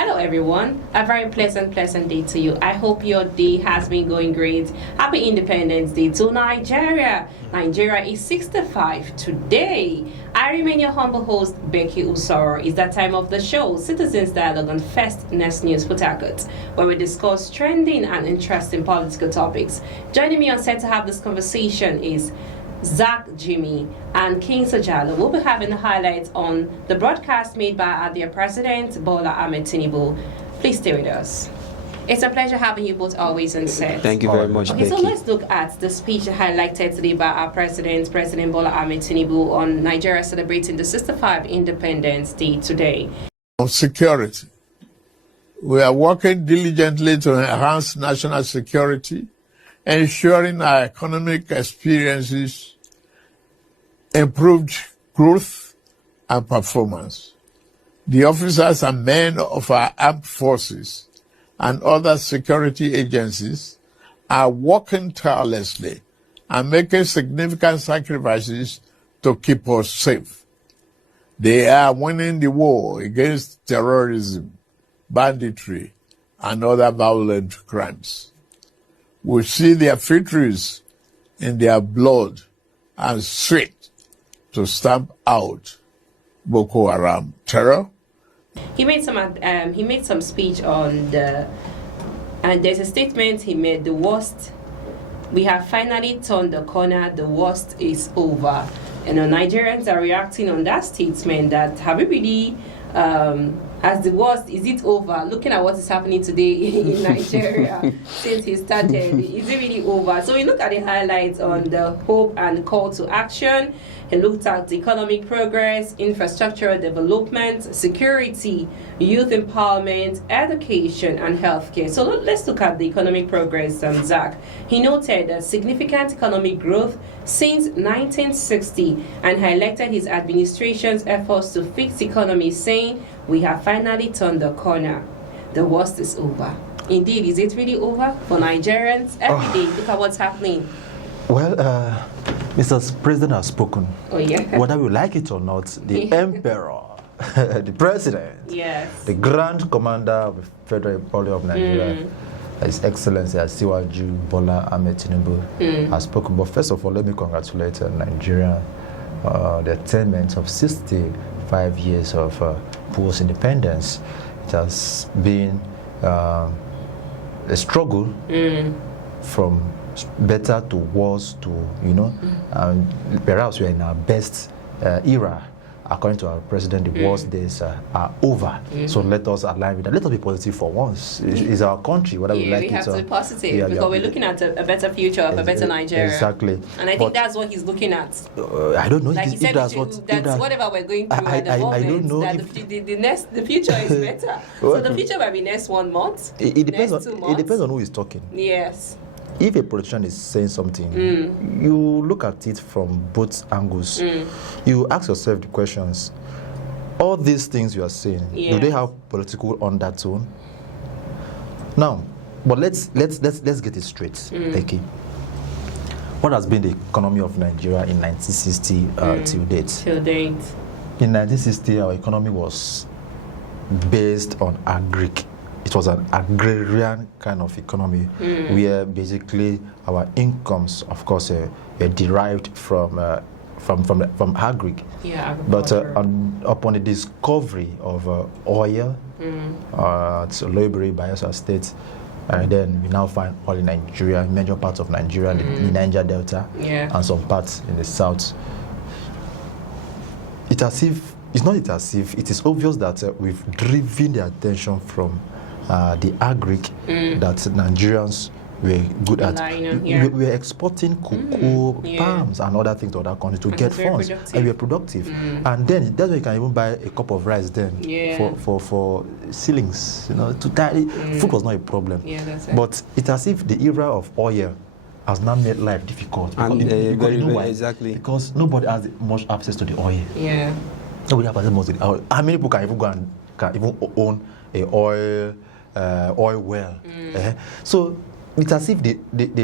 Hello everyone, a very pleasant day to you. I hope your day has been going great. Happy Independence Day to Nigeria. Nigeria is 65 today. I remain your humble host, Becky Usoro. It's that time of the show, Citizens Dialogue on First Next News Port, where we discuss trending and interesting political topics. Joining me on set to have this conversation is Zach Jimmy and King Sajalo. We'll be having the highlights on the broadcast made by our dear President Bola Tinubu. Please stay with us. It's a pleasure having you both always on set. Thank you very much, Okay, Becky. so let's look at the speech highlighted today by our President Bola Tinubu on Nigeria celebrating the 65th Independence Day today. On security, we are working diligently to enhance national security, ensuring our economic experiences improved growth and performance. The officers and men of our armed forces and other security agencies are working tirelessly and making significant sacrifices to keep us safe. They are winning the war against terrorism, banditry, and other violent crimes. We see their victories in their blood and sweat to stamp out Boko Haram terror. He made some speech on and there's a statement he made: the worst, we have finally turned the corner, the worst is over. Nigerians are reacting on that statement. That have we really, as the worst, is it over? Looking at what is happening today in Nigeria since he started, is it really over? So we look at the highlights on the hope and call to action. He looked at economic progress, infrastructural development, security, youth empowerment, education, and healthcare. So let's look at the economic progress, Zach. He noted that significant economic growth since 1960 and highlighted his administration's efforts to fix the economy, saying, "We have finally turned the corner. The worst is over." Indeed, is it really over for Nigerians? Every day, look at what's happening. Well, Mr. President has spoken. Oh, yeah. Whether we like it or not, the emperor, the president, yes, the grand commander of the Federal Republic of Nigeria, His Excellency Asiwaju Bola Tinubu has spoken. But first of all, let me congratulate Nigeria the attainment of 65 years of post-independence. It has been a struggle from better to worse to, perhaps we're in our best era. According to our president, the worst days are over. So let us align with that. Let us be positive for once. It's our country, whether we like it or... we have to be positive because we're looking at a better future of a better Nigeria. Exactly. And I think that's what he's looking at. I don't know like if that's whatever we're going through at the moment. I don't know that the future is better. So the future might be next 1 month, it depends next 2 months. It depends on who is talking. Yes. If a politician is saying something, you look at it from both angles. You ask yourself the questions: all these things you are saying, do they have political undertone? Now, but let's get it straight, Becky. What has been the economy of Nigeria in 1960 till date? Till date. In 1960, our economy was based on agric. It was an agrarian kind of economy, where basically our incomes, of course, were derived from agric. Yeah, but upon the discovery of oil, it's Loibiri, Bayelsa State, and then we now find oil in Nigeria, major parts of Nigeria, the Niger Delta, and some parts in the south. It is obvious that we've driven the attention from the agric that Nigerians were good at. We were exporting cocoa, palms, and other things to other countries to get funds, and we were productive. And then that's why you can even buy a cup of rice then for ceilings. Food was not a problem. That's it. But it's as if the era of oil has now made life difficult. And because you know why? Exactly. Because nobody has much access to the oil. Yeah. Nobody has access to the oil. How many people can even own a oil well? So it's as if they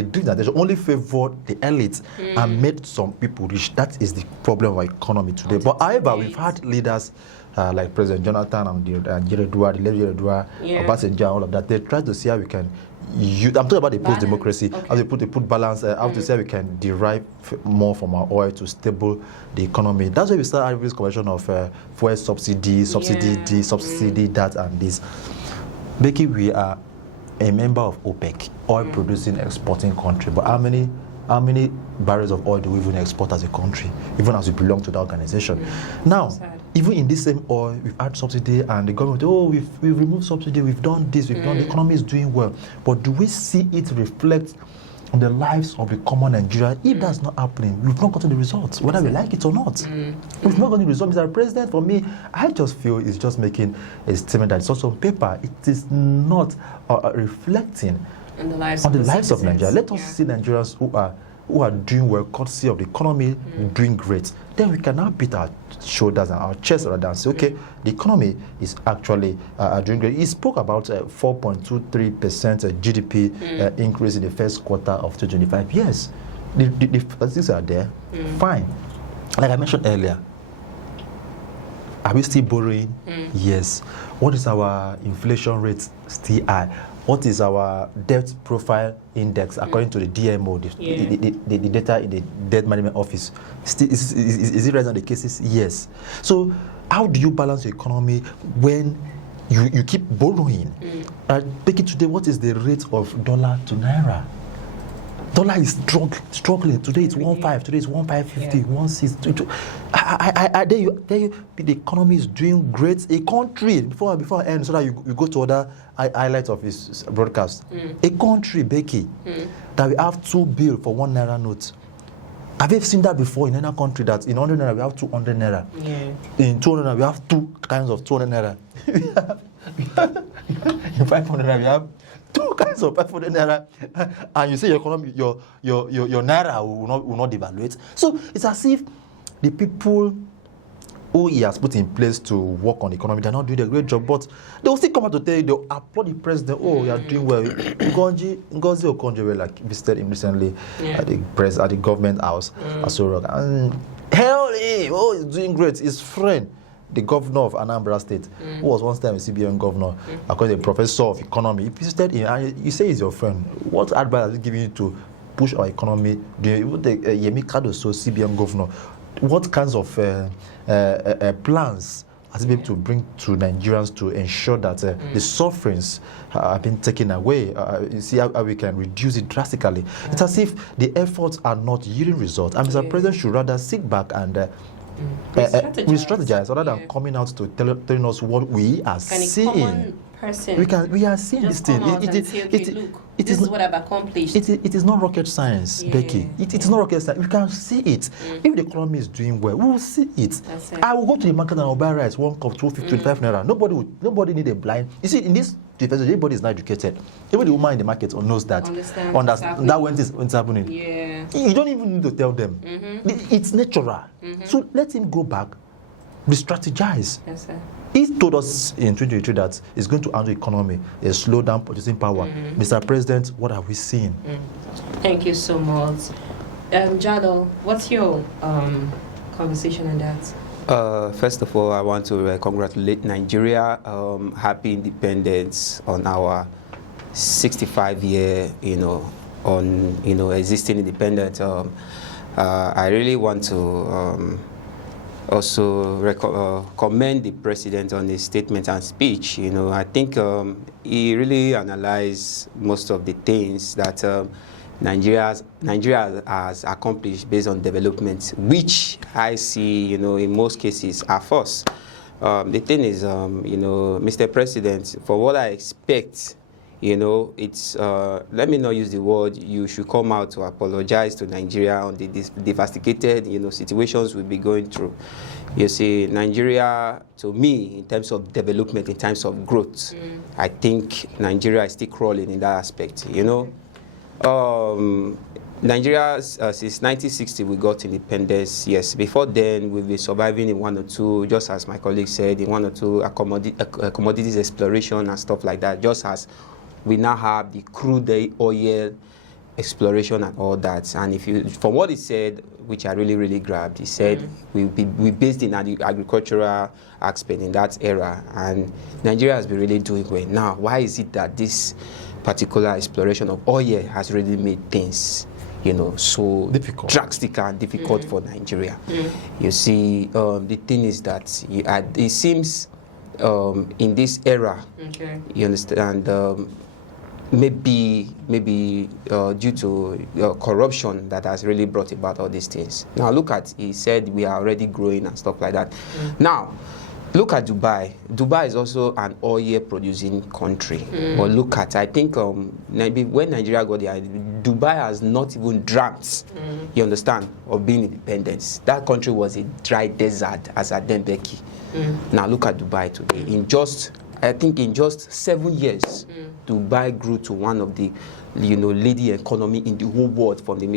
do that. They only favor the elite and made some people rich. That is the problem of our economy today. But however, we've had leaders like President Jonathan and the Jeredua, Obasanjo, all of that. They try to see how we can I'm talking about the post-democracy, how they put balance, how to see how we can derive more from our oil to stable the economy. That's why we start having this conversation of fuel subsidy this, subsidy that, and this. Becky, we are a member of OPEC, oil producing, exporting country. But how many barrels of oil do we even export as a country, even as we belong to the organization? Now, even in this same oil, we've had subsidy, and the government, we've removed subsidy, we've done this, we've done, the economy is doing well. But do we see it reflect on the lives of the common Nigerian? If that's not happening, we've not gotten the results, whether we like it or not. We've not gotten the results. Mr. President, for me, I just feel it's just making a statement that it's also on paper. It is not reflecting on the lives of Nigeria. Let us see Nigerians who are doing well, courtesy of the economy, doing great. Then we can now beat our shoulders and our chests rather and say, okay, the economy is actually doing great. He spoke about 4.23% GDP increase in the first quarter of 2025. Yes, the statistics are there. Fine. Like I mentioned earlier, are we still borrowing? Yes. What is our inflation rate? Still high. What is our debt profile index according to the DMO, the data in the debt management office? Still, is it right on the cases? Yes. So how do you balance your economy when you keep borrowing? Take it today, what is the rate of dollar to naira? Dollar is struggling. Today it's 1.5. Today it's 1.550, 1.6. I dare you, the economy is doing great. A country, before I end, so that you go to other highlights of his broadcast. A country, Becky, that we have 2 bills for 1 naira note. Have you seen that before in any country that in 100 naira we have 200 naira? In 200 naira we have 2 kinds of 200 naira. In 500 naira we have 2 kinds of 500 naira, and you say your economy, your naira will not devaluate. So it's as if the people who he has put in place to work on the economy, they're not doing a great job, but they will still come out to tell you, they'll applaud the president. You are doing well. Ngozi Okonjo like visited him recently at the government house at Sorok, and he's doing great. His friend, the governor of Anambra State, who was once time a CBN governor, according to the professor of economy, he visited him, and you say he's your friend. What advice has he given you to push our economy? Even the Yemi Kadoso, CBN governor, what kinds of plans has he been able to bring to Nigerians to ensure that the sufferings have been taken away? You see how we can reduce it drastically. It's as if the efforts are not yielding results, and Mr. President should rather sit back and we strategize rather than coming out to telling us what we are seeing. We are seeing this thing. It is what I've accomplished. It is not rocket science, Becky. It is not rocket science. We can see it. If the economy is doing well, we will see it. I will go to the market and I'll buy rice 1 cup 2.25 naira. Nobody need a blind. You see, in this defense, everybody is not educated. Even the woman in the market knows that. Understand that when it's happening. You don't even need to tell them. It's natural. So let him go back, re-strategize. He told us in 2023 that it's going to handle the economy, a slow down purchasing power. Mr. President, what are we seeing? Thank you so much. Jalo, what's your conversation on that? First of all, I want to congratulate Nigeria. Happy independence on our 65-year, existing independence. I really want to also commend the president on his statement and speech. I think he really analyzed most of the things that Nigeria has accomplished based on development, which I see, in most cases are false. The thing is, Mr. President, for what I expect, it's let me not use the word, you should come out to apologize to Nigeria on the devastated, situations we'll be going through. You see, Nigeria, to me, in terms of development, in terms of growth, I think Nigeria is still crawling in that aspect, Nigeria, since 1960, we got independence. Yes, before then, we've been surviving in 1 or 2, just as my colleague said, in 1 or 2 commodities exploration and stuff like that, just as we now have the crude oil exploration and all that. And if you, from what he said, which I really grabbed, he said we based in agricultural aspect in that era, and Nigeria has been really doing well. Now, why is it that this particular exploration of oil has really made things, so difficult, drastic and difficult for Nigeria? You see, the thing is that it seems in this era, you understand, maybe due to corruption that has really brought about all these things. Now look at, he said we are already growing and stuff like that. Now look at Dubai. Dubai is also an oil producing country. But look at, I think maybe when Nigeria got there, Dubai has not even dreamt, you understand, of being independent. That country was a dry desert as at then, Becky. Now look at Dubai today. I think in just 7 years, Dubai grew to one of the, leading economy in the whole world from the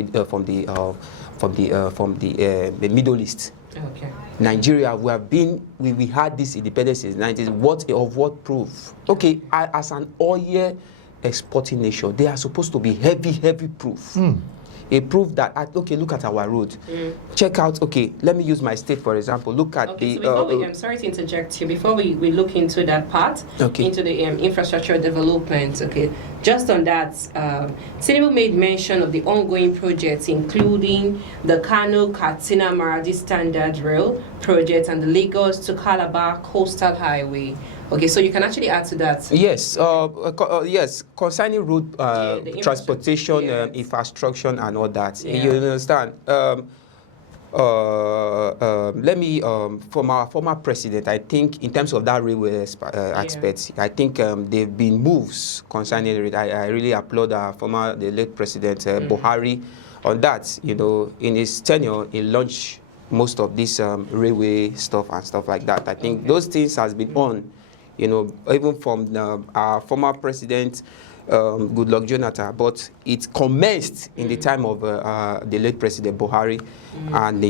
Middle East. Okay. Nigeria, we had this independence in the 90s. What proof? Okay, as an oil exporting nation, they are supposed to be heavy proof. A proof that, okay, look at our road. Check out, okay, let me use my state for example. Look at I'm sorry to interject here. Before we look into that part, into the infrastructure development, okay, just on that, Tinubu made mention of the ongoing projects, including the Kano-Katsina Maradi Standard Rail project and the Lagos to Calabar Coastal Highway. Okay, so you can actually add to that. Yes, yes, concerning road transportation, infrastructure, and all that. You understand? Let me, from our former president, I think in terms of that railway aspect, I think there've been moves concerning it. I really applaud the late president Buhari on that. In his tenure, he launched most of this railway stuff and stuff like that. I think those things has been on. Even from our former president, Goodluck Jonathan, but it commenced in the time of the late President Buhari, and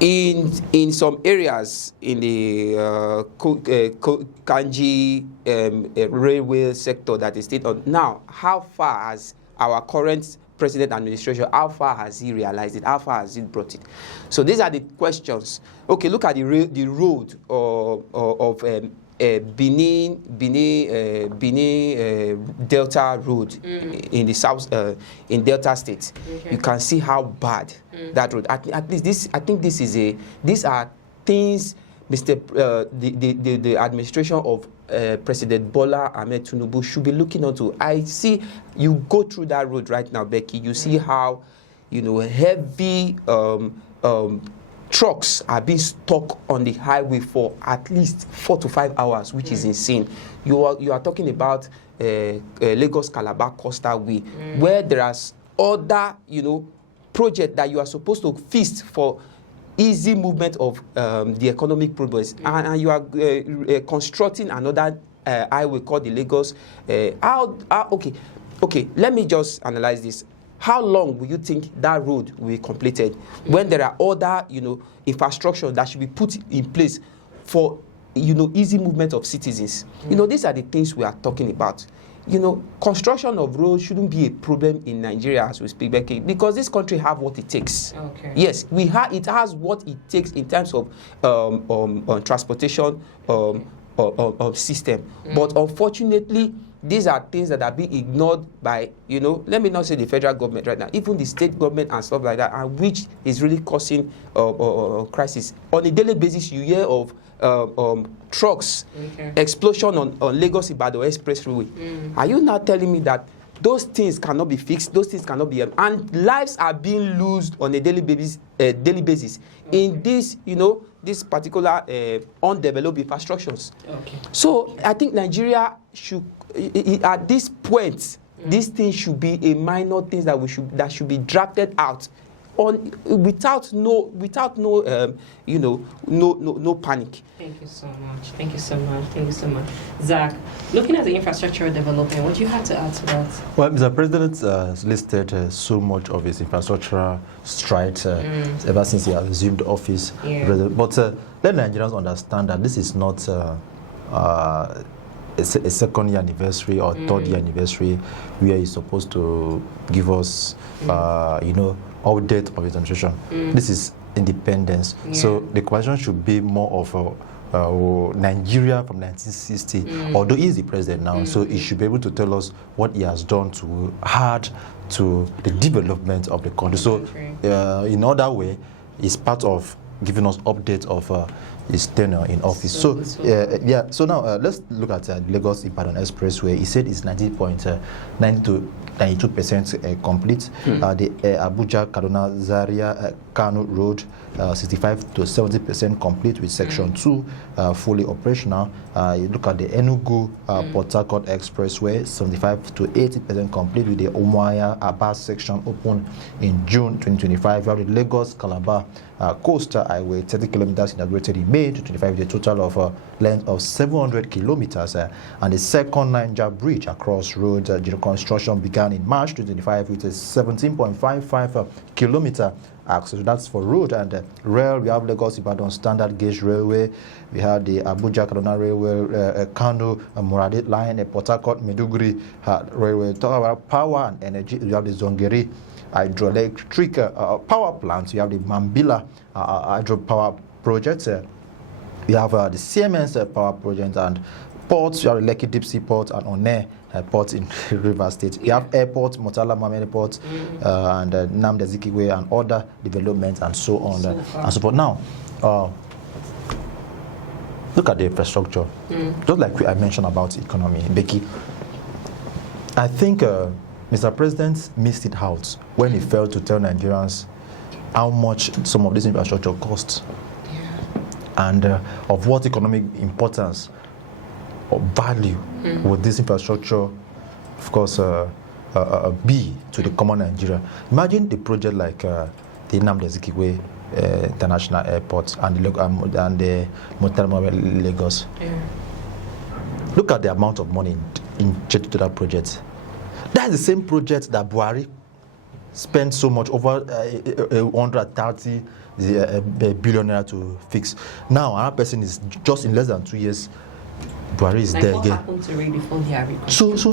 in some areas in the Kanji railway sector that is still on. Now, how far has our current president administration, how far has he realized it? How far has he brought it? So these are the questions. Okay, look at the road of Benin Delta Road in the south, in Delta State. You can see how bad that road. At least this, I think these are things, the administration of President Bola Ahmed Tinubu should be looking onto. I see you go through that road right now, Becky. You see how heavy trucks are being stuck on the highway for at least 4 to 5 hours, which is insane. You are talking about Lagos Calabar Coastal Way, where there are other projects that you are supposed to feast for easy movement of the economic progress, and you are constructing another highway called the Lagos. Okay, let me just analyze this. How long will you think that road will be completed when there are other infrastructure that should be put in place for easy movement of citizens? These are the things we are talking about. Construction of roads shouldn't be a problem in Nigeria as we speak, Becky, because this country have what it takes. Okay. Yes, it has what it takes in terms of transportation system. But unfortunately, these are things that are being ignored by, let me not say the federal government right now, even the state government and stuff like that, and which is really causing crisis. On a daily basis, you hear of trucks, explosion on Lagos-Ibadan Expressway. Are you now telling me that those things cannot be fixed, those things cannot be, and lives are being lost on a daily basis in this, this particular undeveloped infrastructures. So I think Nigeria should, at this point, this thing should be a minor thing that should be drafted out without no panic. Thank you so much. Zach, looking at the infrastructure development, what do you have to add to that? Well, Mr. President has listed so much of his infrastructure strides ever since he assumed office. But let Nigerians understand that this is not a second year anniversary or third year anniversary where he's supposed to give us, update of his administration. This is independence. Yeah. So the question should be more of Nigeria from 1960, although he is the president now, so he should be able to tell us what he has done to add to the development of the country. So in other way, it's part of giving us updates of his tenure in office. So now let's look at Lagos-Ibadan Expressway. He said it's 90.9 to 92% complete. The Abuja-Kaduna-Zaria Kano Road, 65 to 70% complete with Section 2 fully operational. You look at the Enugu-Port Harcourt Expressway, 75 to 80% complete with the Umuahia-Aba section open in June 2025. You have the Lagos-Calabar Coastal Highway, 30 kilometers inaugurated in May 2025, with a total of length of 700 kilometers. And the second Niger Bridge across roads, construction began in March 2025 with a 17.55 kilometer axis. So that's for road and rail. We have Lagos-Ibadan Standard Gauge Railway. We have the Abuja-Kaduna Railway, Kano, Muradi Line, Port Harcourt, Maiduguri Railway. Talk about power and energy. We have the Zongeri hydroelectric power plants. We have the Mambila hydropower project. We have the Siemens power project and ports. We have the Lekki Deep Sea Port and Onne port in River State. We have airports, Murtala Mohammed Port, and Nnamdi Azikiwe and other developments and so on and so forth. Now, look at the infrastructure. Just like I mentioned about economy, Becky, I think Mr. President missed it out when he failed to tell Nigerians how much some of this infrastructure costs and of what economic importance or value would this infrastructure, of course, be to the common Nigeria. Imagine the project like the Nnamdi Azikiwe International Airport and the Murtala Lagos. Look at the amount of money injected to that project. That's the same project that Buhari spent so much, over 130 billion naira to fix. Now, another person is just in less than 2 years. Buhari is there again. What happened to really before the Arabic? So it's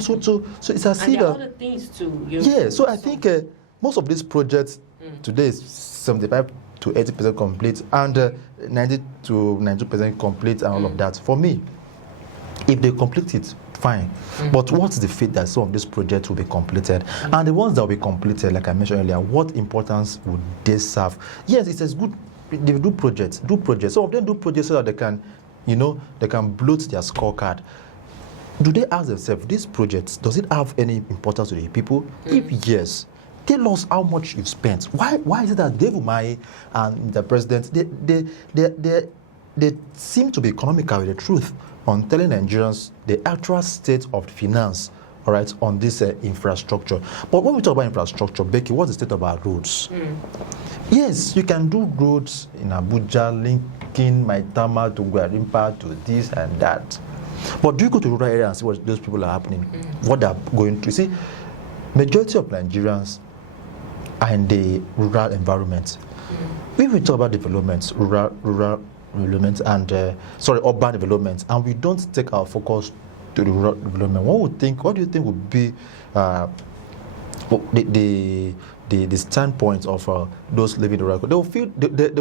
as if. And there are other things too. Yeah. So I think most of these projects today is 75 to 80% complete, and 90 to 92% complete, and all of that. For me, if they complete it, fine. But what's the fate that some of these projects will be completed? And the ones that will be completed, like I mentioned earlier, what importance would they serve? Yes, it is good. They do projects. Some of them do projects so that they can, they can bloat their scorecard. Do they ask themselves, this project, does it have any importance to the people? If yes, tell us how much you've spent. Why is it that Dave Umahi and the president, they seem to be economical with the truth on telling Nigerians the actual state of finance, all right, on this infrastructure. But when we talk about infrastructure, Becky, what's the state of our roads? Yes, you can do roads in Abuja, linking Maitama to Gwarimpa to this and that. But do you go to rural areas and see what those people are happening, what they're going through? See, majority of Nigerians are in the rural environment. When we talk about developments, rural development and urban development, and we don't take our focus to the rural development, what do you think would be the standpoint of those living in the rural? They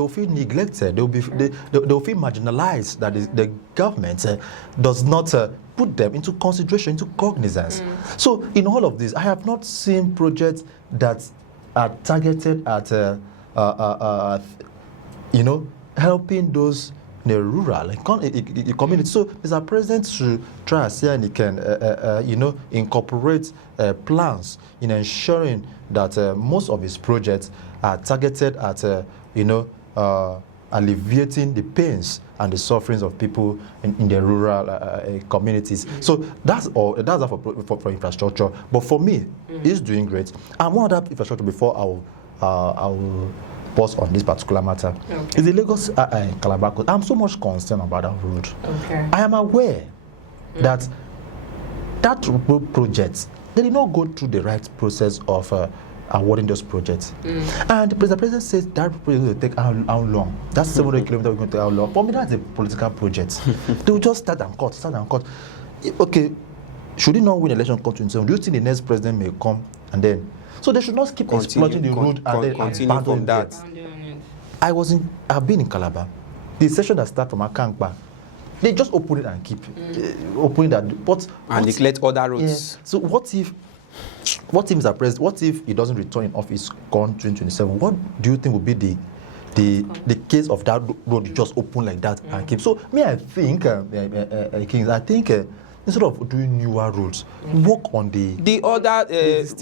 will feel neglected. They will feel marginalized. That is, the government does not put them into consideration, into cognizance. So in all of this, I have not seen projects that are targeted at helping those in the rural community. So Mr. President should try and see and he can incorporate plans in ensuring that most of his projects are targeted at alleviating the pains and the sufferings of people in the rural communities. So that's all for infrastructure. But for me, he's doing great. And one other infrastructure before I will pause on this particular matter. Is the Lagos Calabar Coast. I'm so much concerned about that road. I am aware that road projects, they did not go through the right process of awarding those projects. And the president says that project will take how long? That's 700 kilometers going to take how long? For me, that's a political project. They will just start and cut. Okay, should he not win election come 27? Do you think the next president may come and then? So they should not keep exploiting the road and then continue from that. I've been in Calabar. The session that started from Akankpa, they just open it and keep opening that. But and neglect other roads. Yeah. So what if Mr. President, what if he doesn't return in office come 2027? What do you think would be the case of that road just open like that and keep? So I think, Kings, I think instead of doing newer roads, work on the other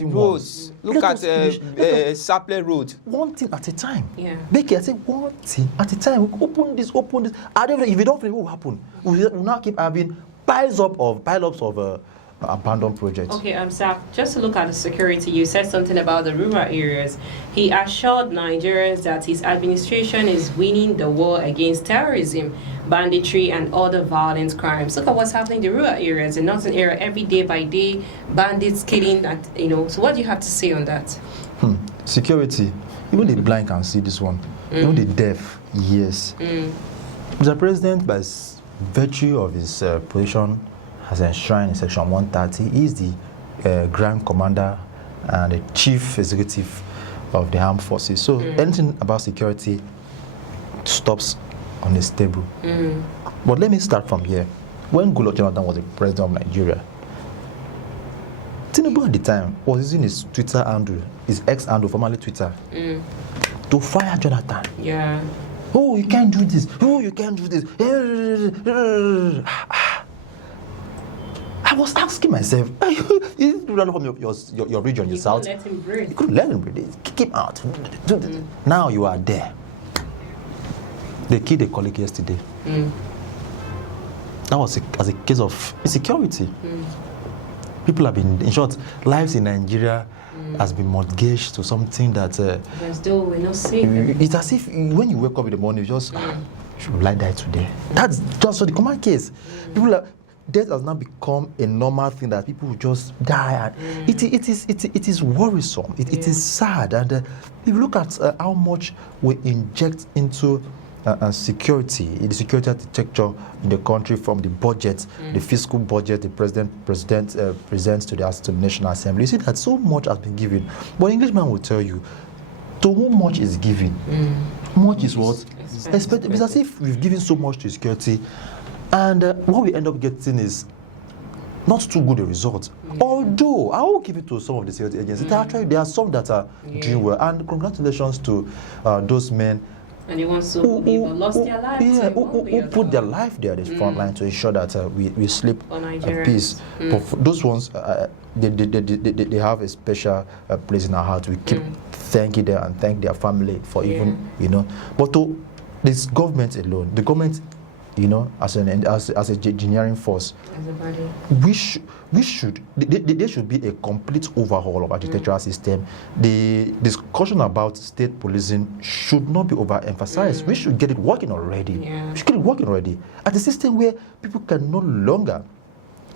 roads. Look at Saple Road. One thing at a time. Yeah. Becky, I say one thing at a time. We open this. I don't know if you don't finish, what will happen? We'll now keep having pile-ups of abandoned projects. Okay, sir, just to look at the security, you said something about the rural areas. He assured Nigerians that his administration is winning the war against terrorism, banditry, and other violent crimes. Look at what's happening in the rural areas, in northern area, every day by day, bandits killing, and So what do you have to say on that? Security. Even the blind can see this one. Even the deaf, yes. Mr. President, by virtue of his position as enshrined in Section 130, he is the Grand Commander and the Chief Executive of the Armed Forces. So anything about security stops on his table. But let me start from here. When Goodluck Jonathan was the president of Nigeria, Tinubu at the time was using his Twitter handle, his ex handle, formerly Twitter, to fire Jonathan. Yeah. Oh, you can't do this. Oh, you can't do this. I was asking myself, you run from your region, your south. You couldn't let him breathe. You couldn't let him breathe. Kick him out. Now you are there. They killed a colleague yesterday. That was as a case of insecurity. People have been, in short, lives in Nigeria has been mortgaged to something that. As though we're not safe. It's as if when you wake up in the morning, you just, should I die today? That's just so the common case. People are. Death has now become a normal thing that people will just die. And it is worrisome. It is sad. And if you look at how much we inject into security, the security architecture in the country, from the budget, the fiscal budget the president presents to the National Assembly, you see that so much has been given. But Englishman will tell you, to whom much is given, much is what? Expected. It's as if we've given so much to security, and what we end up getting is not too good a result. Although I will give it to some of the security agencies. Actually, there are some that are doing well, and congratulations to those men. And the ones who lost their lives. Yeah, who put their life there at the front line to ensure that we sleep at peace. But for those ones, they have a special place in our heart. We keep thanking them and thank their family for even, But to this government alone, the government, as a engineering force, as a body, there should be a complete overhaul of architectural system. The discussion about state policing should not be overemphasized. We should get it working already. We should get it working already. At a system where people can no longer.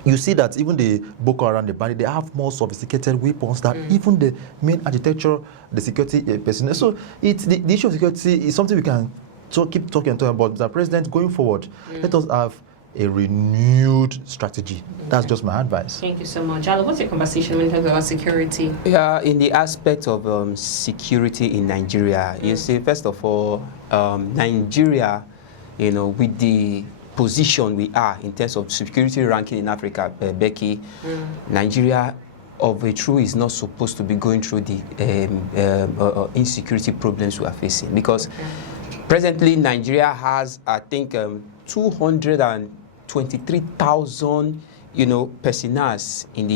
You see that even the Boko Haram, the bandit, they have more sophisticated weapons than even the main architecture, the security personnel. So the issue of security is something we can keep talking about. Mr. President, going forward, let us have a renewed strategy. That's just my advice. Thank you so much. Jalo, what's your conversation when you talk about security? Yeah, in the aspect of security in Nigeria, you see, first of all, Nigeria, with the position we are in terms of security ranking in Africa, Becky, Nigeria of a truth is not supposed to be going through the insecurity problems we are facing, because presently Nigeria has, I think, 223,000, personnel in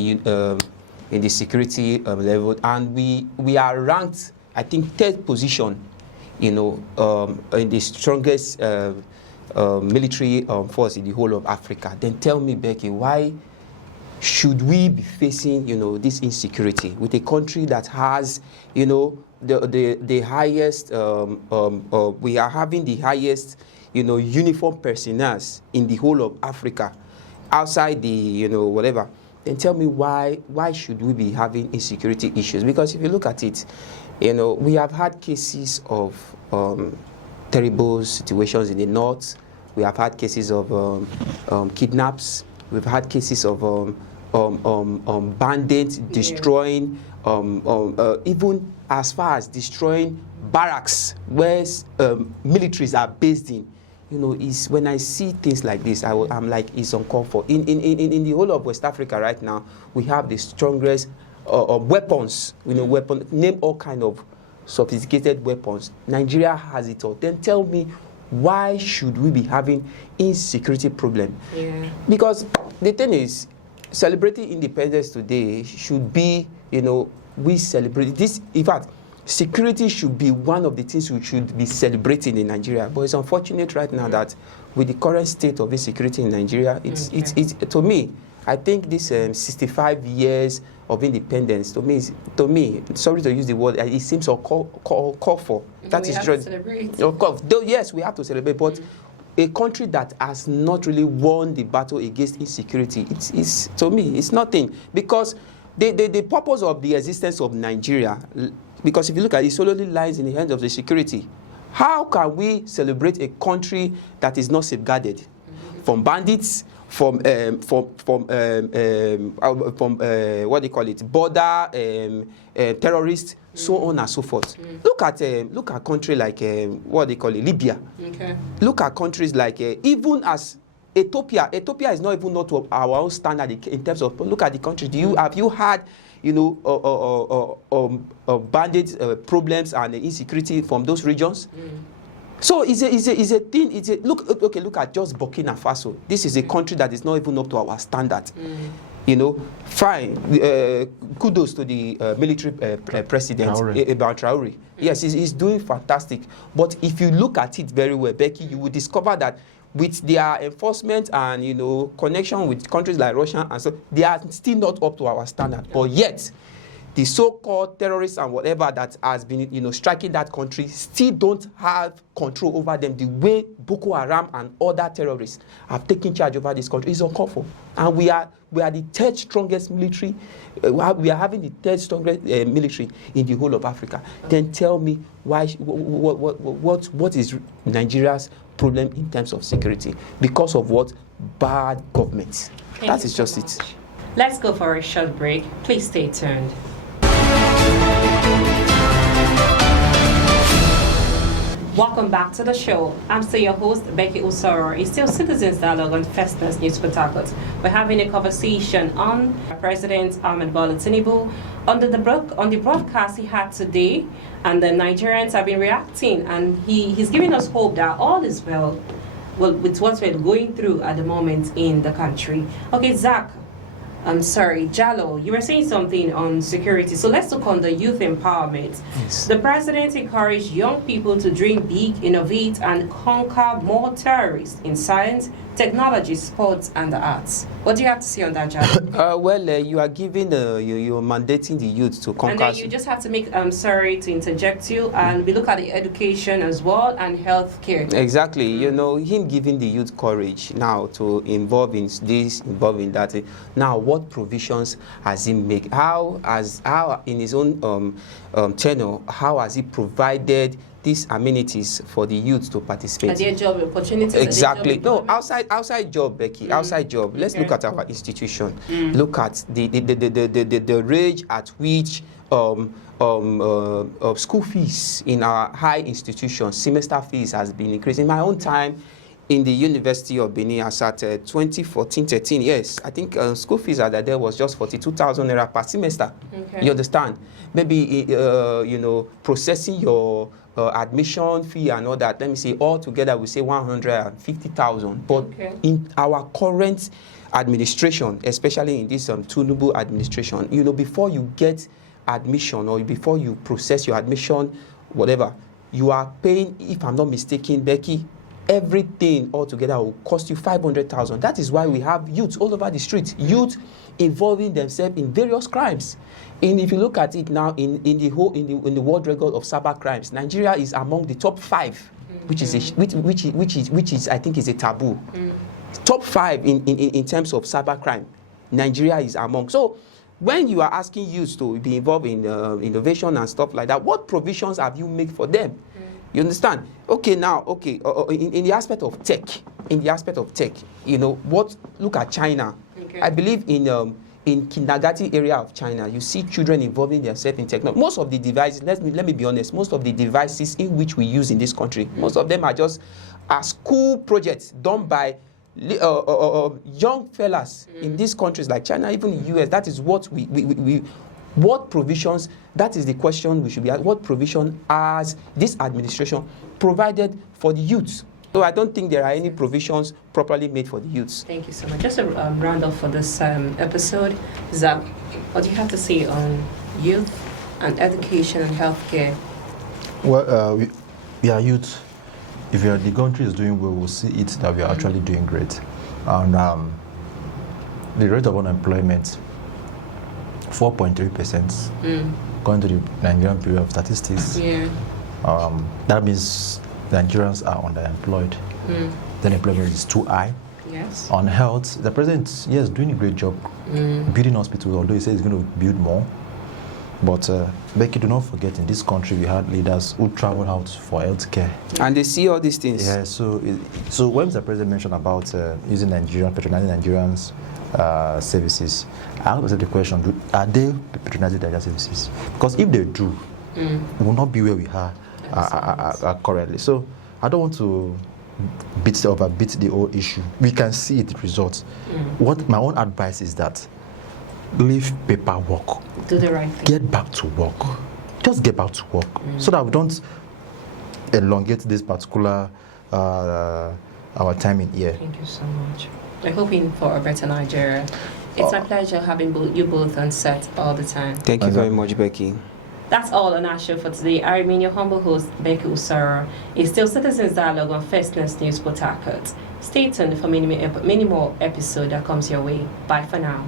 the security level, and we are ranked, I think, 3rd position, in the strongest military force in the whole of Africa. Then tell me, Becky, why should we be facing, this insecurity with a country that has, the highest, we are having the highest, uniform personnel in the whole of Africa, outside the, whatever. Then tell me why should we be having insecurity issues? Because if you look at it, we have had cases of terrible situations in the north. We have had cases of kidnaps we've had cases of bandits destroying, even as far as destroying barracks where militaries are based in. You know, is when I see things like this, I'm like, it's uncalled for. In the whole of West Africa right now, we have the strongest weapons. You know, name all kind of sophisticated weapons. Nigeria has it all. Then tell me, why should we be having insecurity problem? Yeah. Because the thing is, celebrating independence today should be, you know, we celebrate this. In fact, security should be one of the things we should be celebrating in Nigeria. But it's unfortunate right now that with the current state of insecurity in Nigeria, it's to me, I think this 65 years of independence, to me, sorry to use the word, it seems call for. That is true. Of course, though, yes, we have to celebrate, but a country that has not really won the battle against insecurity, it's to me, it's nothing. Because the purpose of the existence of Nigeria, because if you look at it, it solely lies in the hands of the security. How can we celebrate a country that is not safeguarded from bandits, from what do you call it, border terrorists, so on and so forth? Look at country like what they call it, Libya. Okay. Look at countries like even as Ethiopia. Ethiopia is not even not to our own standard in terms of. Look at the country. Have you had, you know, bandit problems and insecurity from those regions? So it's a thing. Look at just Burkina Faso. This is a country that is not even up to our standard. You know, fine. Kudos to the military president, Traore. Yes, he's doing fantastic. But if you look at it very well, Becky, you will discover that with their enforcement and, you know, connection with countries like Russia and so, they are still not up to our standard. But yet, the so-called terrorists and whatever that has been, you know, striking that country still don't have control over them the way Boko Haram and other terrorists have taken charge over this country. It's uncalled for. And we are the third strongest military. We are having the third strongest military in the whole of Africa. Then tell me why? What is Nigeria's problem in terms of security? Because of what? Bad government. That is just it. Let's go for a short break. Please stay tuned. Welcome back to the show. I'm still your host, Becky Usoro. It's still Citizens Dialogue on Festus News Port Harcourt. We're having a conversation on President Bola Tinubu on the broadcast he had today, and the Nigerians have been reacting, and he's giving us hope that all is well with what we're going through at the moment in the country. Okay, Zach. I'm sorry, Jallo, you were saying something on security. So let's look on the youth empowerment. Yes. The president encouraged young people to dream big, innovate, and conquer more terrorists in science, technology, sports, and the arts. What do you have to say on that, Jallo? You are giving you're mandating the youth to conquer. And then you just have to make, sorry to interject you, and we look at the education as well and healthcare. Exactly. You know, him giving the youth courage now to involve in this, involve in that. Now, what provisions has he made? How in his own tenure, how has he provided these amenities for the youth to participate? Are there job opportunities? Exactly. No, outside job, Becky. Outside job. Let's look at our institution. Look at the rate at which school fees in our high institutions, semester fees has been increasing. In my own time, in the University of Benin, as at 2014-13, yes, I think school fees at that day was just 42,000 naira per semester. Okay. You understand? Maybe you know, processing your admission fee and all that. Let me say all together we say 150,000. But in our current administration, especially in this Tinubu administration, you know, before you get admission or before you process your admission, whatever, you are paying, if I'm not mistaken, Becky, everything altogether will cost you 500,000. That is why we have youth all over the street, youth involving themselves in various crimes. And if you look at it now in the world record of cyber crimes, Nigeria is among the top 5, which is I think is a taboo. Top 5 in terms of cyber crime, Nigeria is among. So when you are asking youth to be involved in innovation and stuff like that, what provisions have you made for them? You understand? Okay, now, in the aspect of tech, in the aspect of tech. Look at China. Okay. I believe in kindergarten area of China, you see children involving themselves in technology. Most of the devices, let me be honest, most of the devices in which we use in this country, most of them are just school projects done by young fellas in these countries like China, even in US. That is what what provisions, that is the question we should be asking. What provision has this administration provided for the youth? So I don't think there are any provisions properly made for the youths. Thank you so much. Just a round off for this episode. Zab, what do you have to say on youth and education and healthcare? Well, we are youth. If the country is doing well, we'll see it that we are actually doing great. And the rate of unemployment, 4.3%, according to the Nigerian Bureau of Statistics. Yeah. That means Nigerians are underemployed. The unemployment is too high. Yes. On health, the president, yes, doing a great job building hospitals, although he says he's going to build more. But Becky, do not forget, in this country we had leaders who traveled out for healthcare. And they see all these things. Yeah, so when the president mentioned about using patronizing Nigerians' services, I have to ask the question, are they patronizing Nigerian services? Because if they do, we will not be where we are currently. So I don't want to overbeat the whole issue. We can see the results. What my own advice is that leave paperwork. Do the right thing. Get back to work. Just get back to work so that we don't elongate this particular our time in here. Thank you so much. We're hoping for a better Nigeria. It's my pleasure having you both on set all the time. Thank you very much, Becky. That's all on our show for today. I remain your humble host, Becky Usara. It's still Citizens Dialogue on First News Port Harcourt. Stay tuned for many more episodes that comes your way. Bye for now.